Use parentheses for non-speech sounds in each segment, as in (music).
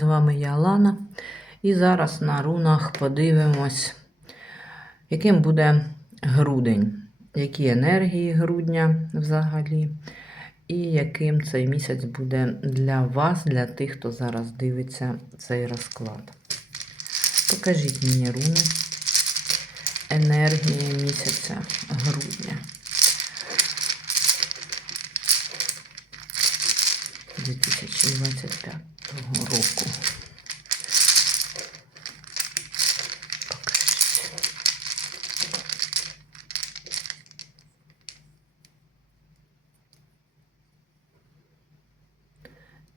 З вами я Лана. І зараз на рунах подивимось, яким буде грудень, які енергії грудня взагалі, і яким цей місяць буде для вас, для тих, хто зараз дивиться цей розклад. Покажіть мені руни енергії місяця грудня. 2025 року.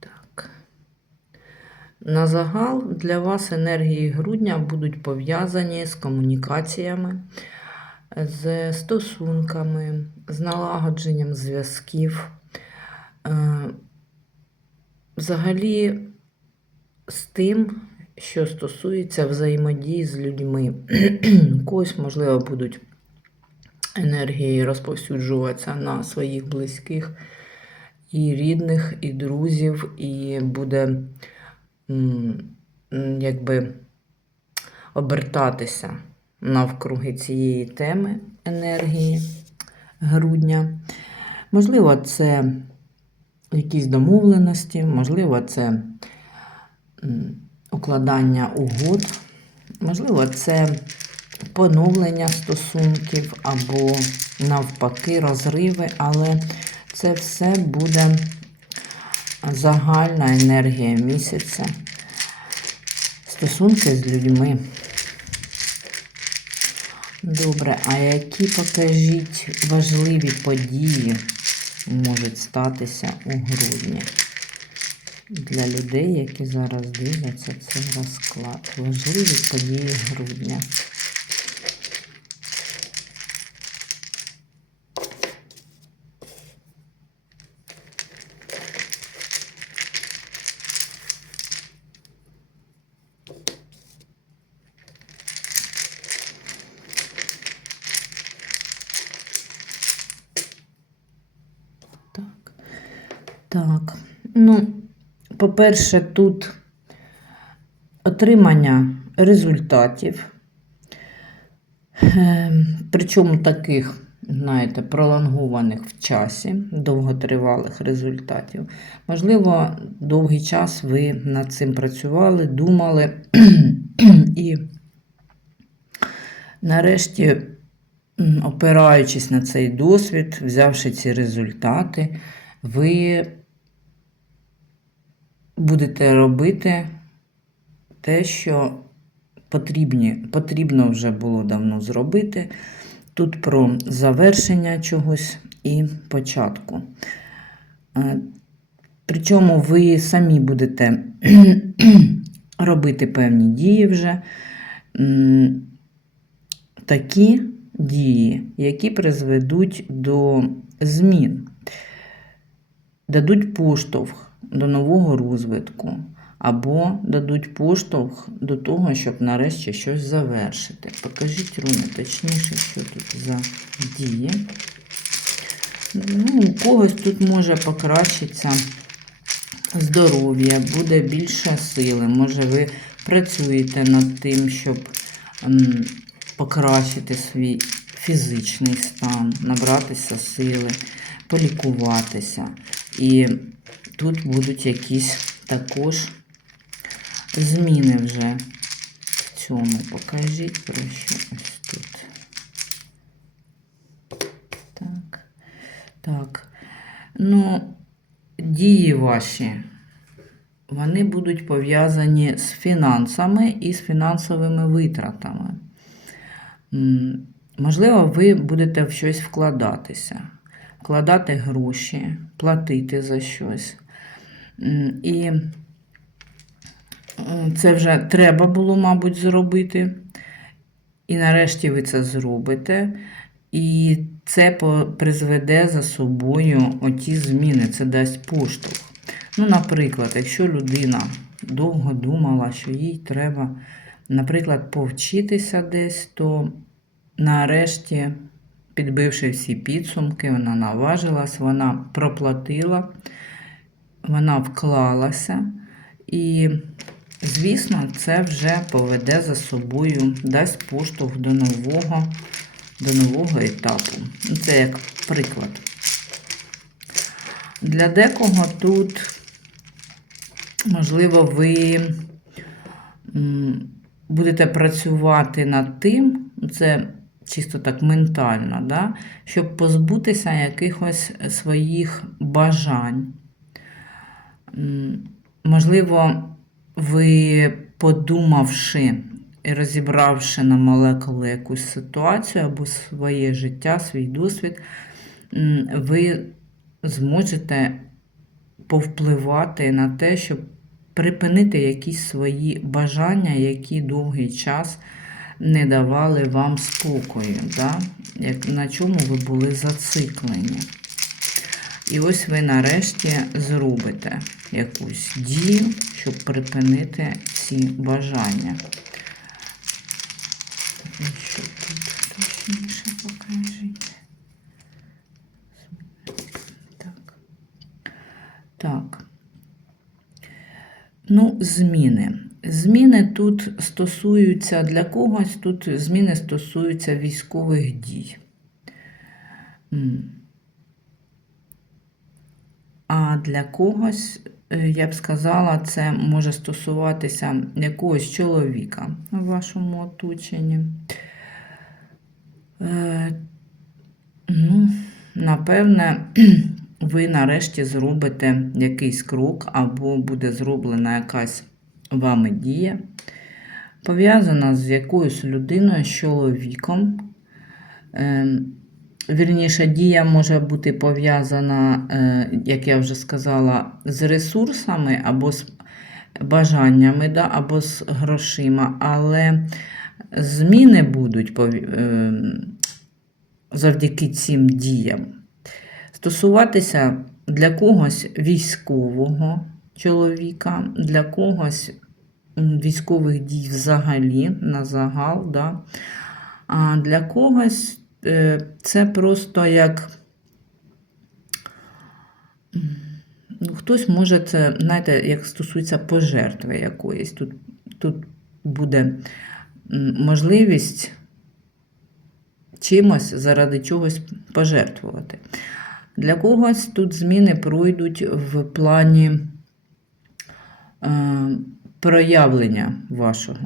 Так. На загал для вас енергії грудня будуть пов'язані з комунікаціями, з стосунками, з налагодженням зв'язків. Взагалі, з тим, що стосується взаємодії з людьми. (clears throat) Когось, можливо, будуть енергії розповсюджуватися на своїх близьких і рідних, і друзів, і буде якби обертатися навкруги цієї теми енергії грудня. Можливо, це якісь домовленості, можливо, це укладання угод, можливо, це поновлення стосунків або навпаки розриви, але це все буде загальна енергія місяця, стосунки з людьми. Добре, а які покажіть важливі події можуть статися у грудні? Для людей, які зараз дивляться цей розклад. Важливі події грудня. Так. Так. Ну, по-перше, тут отримання результатів. Ем, Причому таких, знаєте, пролонгованих в часі, довготривалих результатів. Можливо, довгий час ви над цим працювали, думали (clears throat) і нарешті, опираючись на цей досвід, взявши ці результати, ви будете робити те, що потрібні, потрібно вже було давно зробити. Тут про завершення чогось і початку. Е, Причому ви самі будете (clears throat) робити певні дії вже, такі дії, які призведуть до змін, дадуть поштовх до нового розвитку, або дадуть поштовх до того, щоб нарешті щось завершити. Покажіть руни, точніше, що тут за дії. Ну, у когось тут може покращитися здоров'я, буде більше сили. Може, ви працюєте над тим, щоб покращити свій фізичний стан, набратися сили, полікуватися. І тут будуть якісь також зміни вже в цьому. Покажіть про що ось тут. Так. Так. Ну, дії ваші, вони будуть пов'язані з фінансами і з фінансовими витратами. Можливо, ви будете в щось вкладатися, вкладати гроші, платити за щось. І це вже треба було, мабуть, зробити. І нарешті ви це зробите. І це призведе за собою оті зміни, це дасть поштовх. Ну, наприклад, якщо людина довго думала, що їй треба, наприклад, повчитися десь, то нарешті, підбивши всі підсумки, вона наважилась, вона проплатила, вона вклалася І, звісно, це вже поведе за собою, дасть поштовх до нового, до нового етапу. Ну, Це як приклад. Для декого тут, можливо, ви будете працювати над тим, це чисто так ментально, да? щоб позбутися якихось своїх бажань. Можливо, ви, подумавши і розібравши на молекули якусь ситуацію або своє життя, свій досвід, ви зможете повпливати на те, щоб припинити якісь свої бажання, які довгий час не давали вам спокою, да? На чому ви були зациклені. І ось ви нарешті зробите якусь дію, щоб припинити ці бажання. І що тут точніше покажіть? Так. Так. Ну, зміни. Зміни тут стосуються для когось, тут зміни стосуються військових дій. А для когось, е, я б сказала, це може стосуватися якогось чоловіка в вашому оточенні. Е, Ну, напевне, (clears throat) ви нарешті зробите якийсь крок, або буде зроблена якась вами дія, пов'язана з якоюсь людиною, з чоловіком. Вірніше, дія може бути пов'язана, е, як я вже сказала, з ресурсами або з бажаннями, да, або з грошима, але зміни будуть е, завдяки цим діям. Стосуватися для когось військового чоловіка, для когось військових дій взагалі на загал, да? а для когось це просто як. Ну, хтось може це, знаєте, як стосується пожертви якоїсь. Тут, тут буде можливість чимось заради чогось пожертвувати. Для когось тут зміни пройдуть в плані е, проявлення вашого.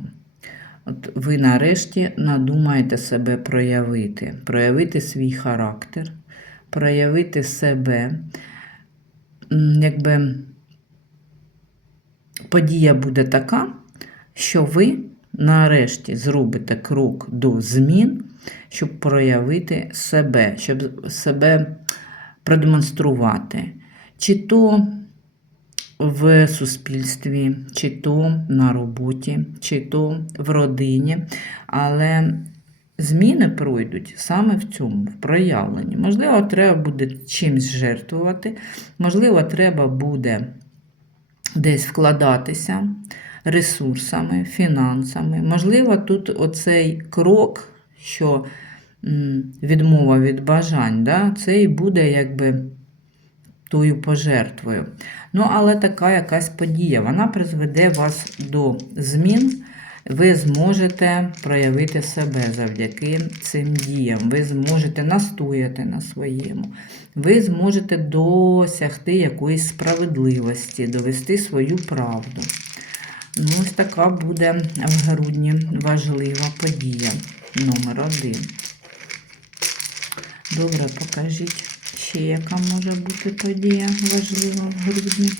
От ви нарешті надумаєте себе проявити, проявити свій характер, проявити себе. Якби подія буде така, що ви нарешті зробите крок до змін, щоб проявити себе, щоб себе продемонструвати. Чи то в суспільстві, чи то на роботі, чи то в родині. Але зміни пройдуть саме в цьому, в проявленні. Можливо, треба буде чимось жертвувати, можливо, треба буде десь вкладатися ресурсами, фінансами. Можливо, тут оцей крок, що відмова від бажань, да, це і буде якби тою пожертвою. Ну, але така якась подія, вона призведе вас до змін. Ви зможете проявити себе завдяки цим діям. Ви зможете настояти на своєму. Ви зможете досягти якоїсь справедливості, довести свою правду. Ну, ось така буде в грудні важлива подія номер один. Добре, покажіть ще, яка може бути подія важлива в грудні.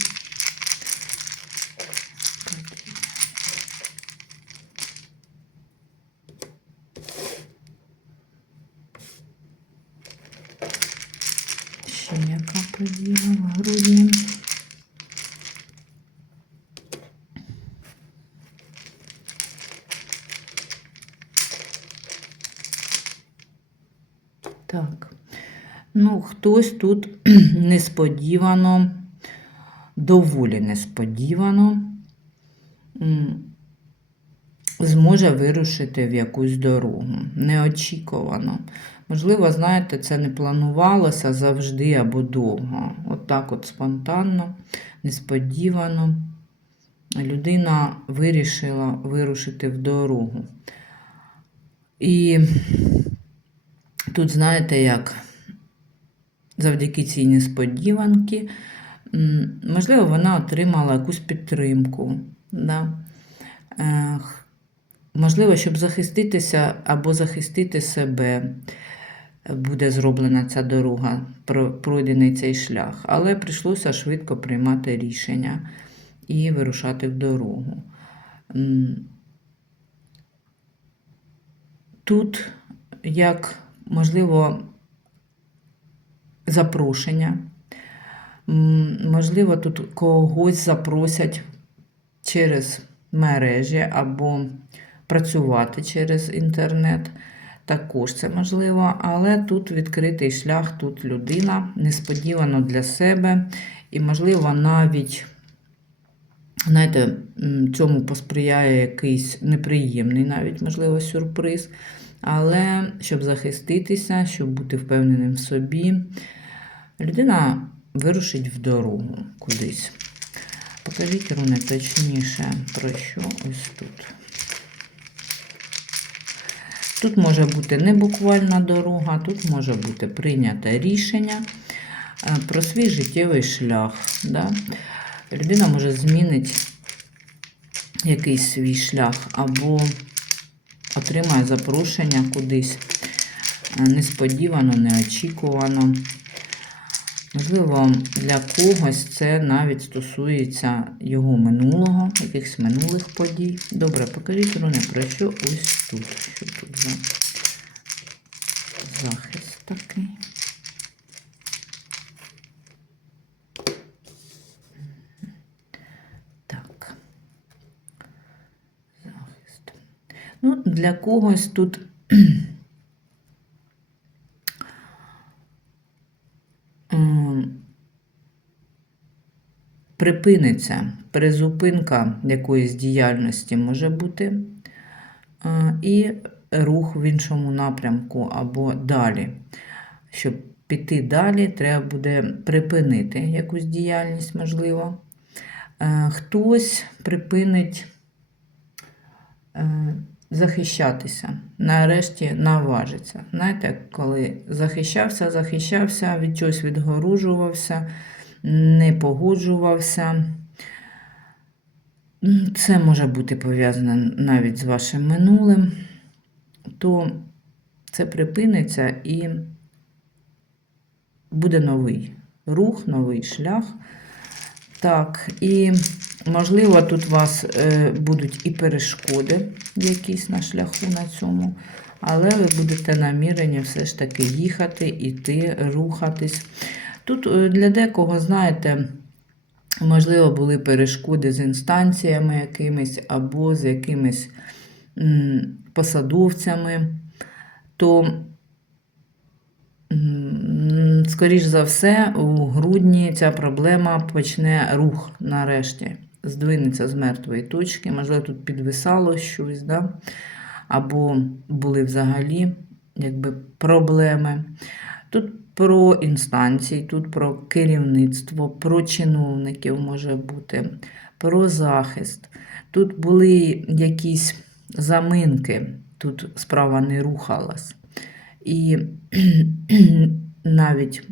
Ще яка подія в грудні. Так. Ну, хтось тут (clears throat) несподівано, доволі несподівано зможе вирушити в якусь дорогу. Неочікувано. Можливо, знаєте, це не планувалося завжди або довго. От так от спонтанно, несподівано людина вирішила вирушити в дорогу. І тут, знаєте, як завдяки цій несподіванки, м, можливо, вона отримала якусь підтримку. Да? Е, Можливо, щоб захиститися або захистити себе, буде зроблена ця дорога, про- пройдений цей шлях. Але прийшлося швидко приймати рішення і вирушати в дорогу. Тут, як можливо, запрошення. Можливо, тут когось запросять через мережі або працювати через інтернет. Також це можливо, але тут відкритий шлях, тут людина несподівано для себе, і, можливо, навіть, знаєте, цьому посприяє якийсь неприємний, навіть, можливо, сюрприз. Але щоб захиститися, щоб бути впевненим в собі, людина вирушить в дорогу кудись. Покажіть руни точніше, про що ось тут. Тут може бути не буквальна дорога, тут може бути прийняте рішення е, про свій життєвий шлях. Да? Людина може змінити якийсь свій шлях або отримає запрошення кудись е, несподівано, неочікувано. Можливо, для когось це навіть стосується його минулого, якихось минулих подій. Добре, покажіть руни, про що ось тут. Що тут за захист такий. Так. Захист. Ну, для когось тут (clears throat) ем, припиниться призупинка якоїсь діяльності може бути, е, і рух в іншому напрямку або далі. Щоб піти далі, треба буде припинити якусь діяльність, можливо. Е, Хтось припинить е, захищатися, нарешті наважиться. Знаєте, коли захищався, захищався, від чогось відгоружувався, не погоджувався. Це може бути пов'язане навіть з вашим минулим, то це припиниться і буде новий рух, новий шлях. Так, і можливо, тут у вас е, будуть і перешкоди якісь на шляху на цьому, але ви будете намірені все ж таки їхати, іти, рухатись. Тут е, для декого, знаєте, можливо, були перешкоди з інстанціями якимись або з якимись посадовцями, то Скоріш за все, у грудні ця проблема почне рух нарешті. Здвинеться з мертвої точки. Можливо, тут підвисало щось, да? або були взагалі якби, проблеми. Тут про інстанції, тут про керівництво, про чиновників може бути, про захист. Тут були якісь заминки, тут справа не рухалась. І (clears throat) навіть,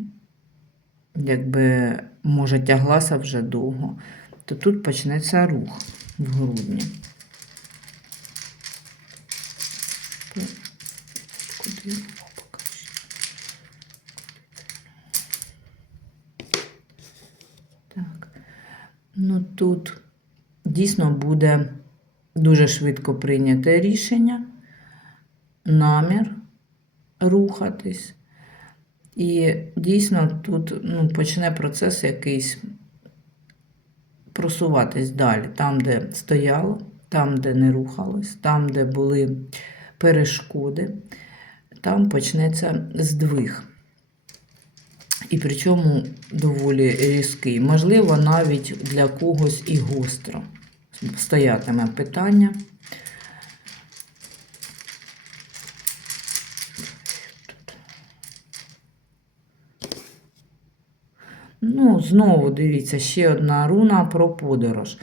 якби, може, тяглася вже довго, то тут почнеться рух в грудні. Куди? Так. Ну тут дійсно буде дуже швидко прийняте рішення, намір рухатись. І дійсно тут ну, почне процес якийсь просуватись далі, там, де стояло, там, де не рухалось, там, де були перешкоди, там почнеться здвиг. І причому доволі різкий. Можливо, навіть для когось і гостро стоятиме питання. Ну, знову дивіться, ще одна руна про подорож.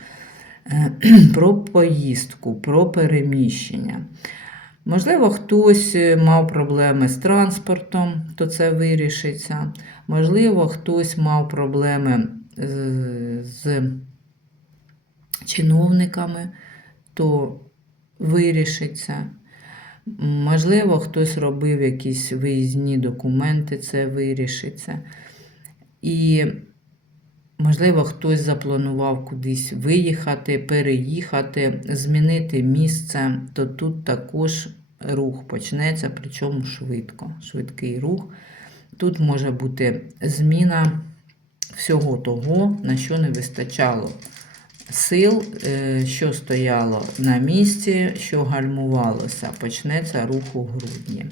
е, (clears throat) про поїздку, про переміщення. Можливо, хтось е, мав проблеми з транспортом, то це вирішиться. Можливо, хтось мав проблеми з, чиновниками, то вирішиться. Можливо, хтось робив якісь виїзні документи, це вирішиться. І, можливо, хтось запланував кудись виїхати, переїхати, змінити місце, то тут також рух почнеться, причому швидко, швидкий рух. Тут може бути зміна всього того, на що не вистачало сил, е, що стояло на місці, що гальмувалося. Почнеться рух у грудні.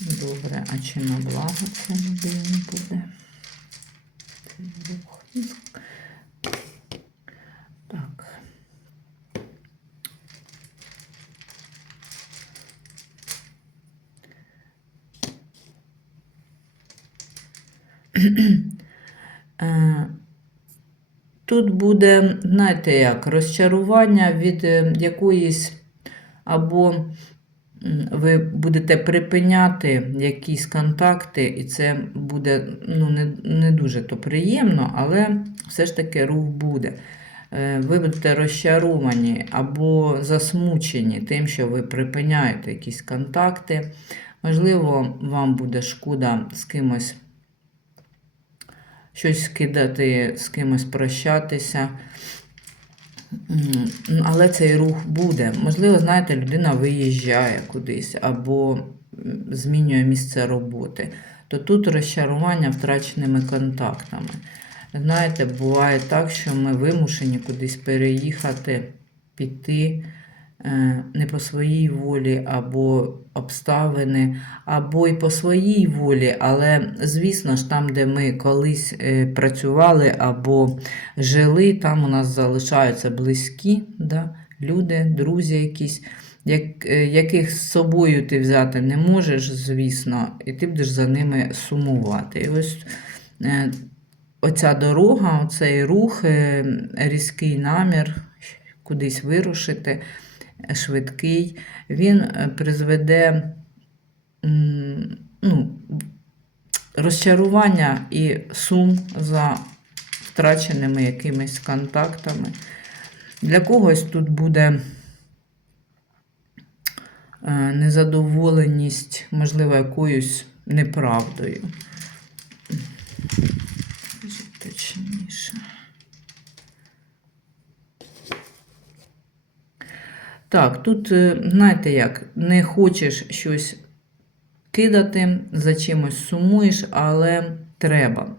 Добре, а чи на благо це людині буде? Так. Е, Тут буде, знаєте, як розчарування від е, якоїсь, або ви будете припиняти якісь контакти, і це буде ну, не, не дуже то приємно, але все ж таки рух буде. Е, Ви будете розчаровані або засмучені тим, що ви припиняєте якісь контакти. Можливо, вам буде шкода з кимось щось кидати, з кимось прощатися. Але цей рух буде. Можливо, знаєте, людина виїжджає кудись або змінює місце роботи. То тут розчарування втраченими контактами. Знаєте, буває так, що ми вимушені кудись переїхати, піти не по своїй волі, або обставини, або й по своїй волі, але, звісно ж, там, де ми колись е, працювали або жили, там у нас залишаються близькі да, люди, друзі якісь. Як, е, яких з собою ти взяти не можеш, звісно, і ти будеш за ними сумувати. І ось е, оця дорога, оцей рух, е, різкий намір кудись вирушити, е, швидкий, він е, призведе ну, розчарування і сум за втраченими якимись контактами. Для когось тут буде е, незадоволеність, можливо, якоюсь неправдою. Скажіть Точніше. Так, тут, е, знаєте як, не хочеш щось кидати, за чимось сумуєш, але треба.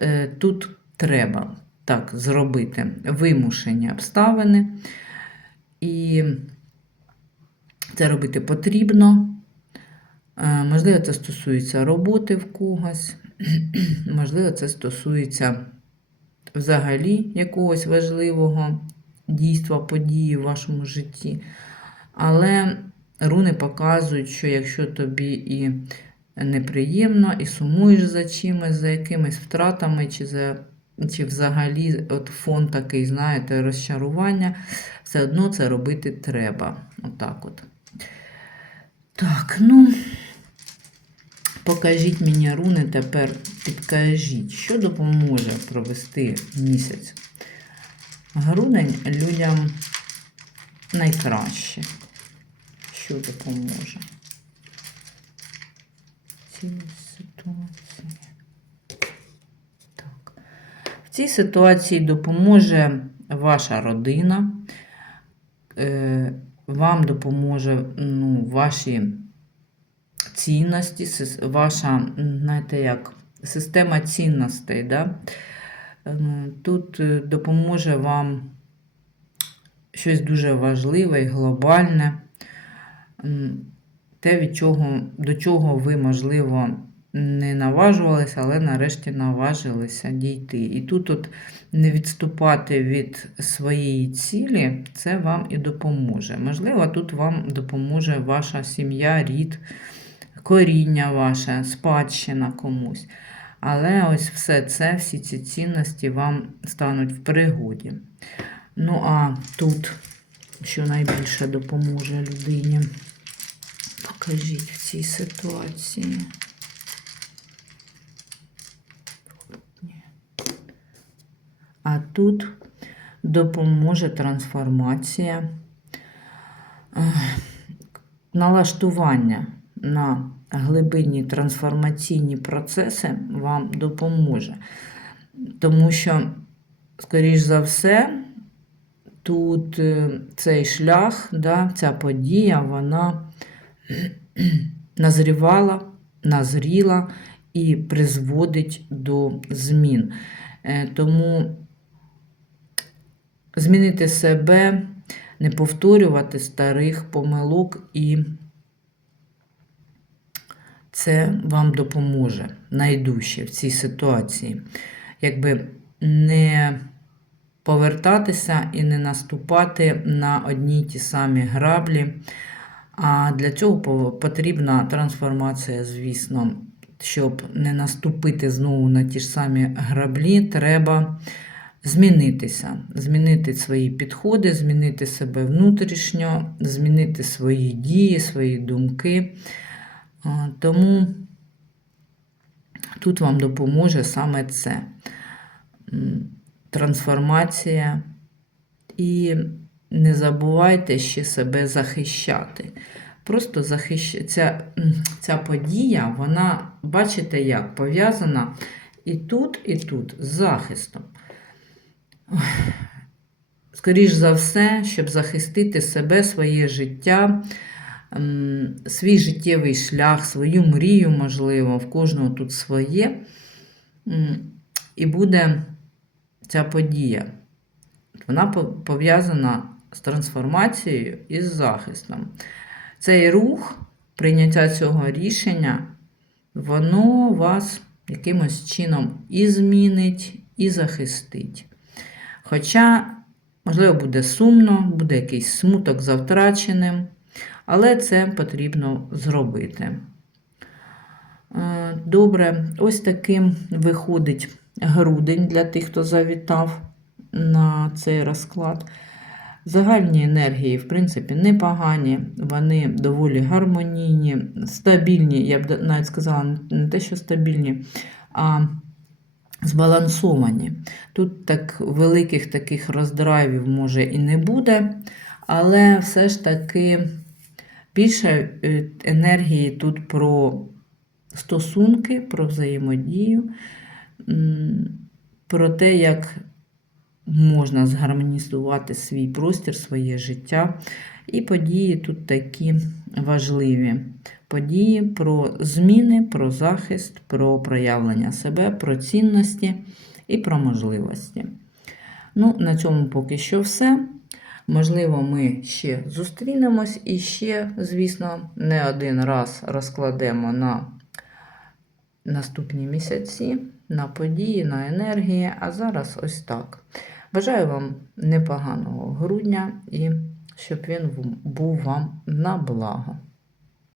Е, Тут треба так зробити вимушені обставини. І це робити потрібно. Е, Можливо, це стосується роботи в когось, можливо, це стосується взагалі якогось важливого дійства, події в вашому житті. Але руни показують, що якщо тобі і неприємно, і сумуєш за чимось, за якимись втратами, чи за. Чи взагалі от фон такий, знаєте, розчарування, все одно це робити треба. Отак от. Так, ну, покажіть мені руни, тепер підкажіть, що допоможе провести місяць. Грудень людям найкраще. Що допоможе? Цій ситуації. Так. В цій ситуації допоможе ваша родина. Е, Вам допоможе ну, ваші цінності, ваша, знаєте, як, система цінностей. Да? Ем, Тут е, допоможе вам щось дуже важливе і глобальне, те, від чого, до чого ви, можливо, не наважувалися, але нарешті наважилися дійти. І тут от не відступати від своєї цілі, це вам і допоможе. Можливо, тут вам допоможе ваша сім'я, рід, коріння ваше, спадщина комусь. Але ось все це, всі ці цінності вам стануть в пригоді. Ну, а тут, що найбільше допоможе людині. Покажіть в цій ситуації. А тут допоможе трансформація, е, налаштування на глибинні трансформаційні процеси вам допоможе. Тому що, скоріш за все, тут е, цей шлях, да, ця подія, вона назрівала, назріла і призводить до змін. Е, Тому змінити себе, не повторювати старих помилок, і це вам допоможе найдужче в цій ситуації. Якби не повертатися і не наступати на одні ті самі граблі. А для цього потрібна трансформація, звісно, щоб не наступити знову на ті ж самі граблі, треба змінитися, змінити свої підходи, змінити себе внутрішньо, змінити свої дії, свої думки. Тому тут вам допоможе саме це трансформація. І не забувайте ще себе захищати. Просто захищ... ця, подія, вона, бачите, як пов'язана і тут, і тут з захистом. Ох. Скоріш за все, щоб захистити себе, своє життя, свій життєвий шлях, свою мрію, можливо, в кожного тут своє. І буде ця подія. Вона пов'язана з трансформацією і з захистом. Цей рух, прийняття цього рішення, воно вас якимось чином і змінить, і захистить. Хоча, можливо, буде сумно, буде якийсь смуток за втраченим, але це потрібно зробити. Е, Добре, ось таким виходить грудень для тих, хто завітав на цей розклад. Загальні енергії, в принципі, непогані, вони доволі гармонійні, стабільні, я б навіть сказала, не те, що стабільні, а збалансовані. Тут так великих таких роздрайвів може і не буде, але все ж таки більше е, енергії тут про стосунки, про взаємодію, про те, як можна згармонізувати свій простір, своє життя. І події тут такі важливі. Події про зміни, про захист, про проявлення себе, про цінності і про можливості. Ну, на цьому поки що все. Можливо, ми ще зустрінемось і ще, звісно, не один раз розкладемо на наступні місяці, на події, на енергії. А зараз ось так. Бажаю вам непоганого грудня і щоб він був вам на благо.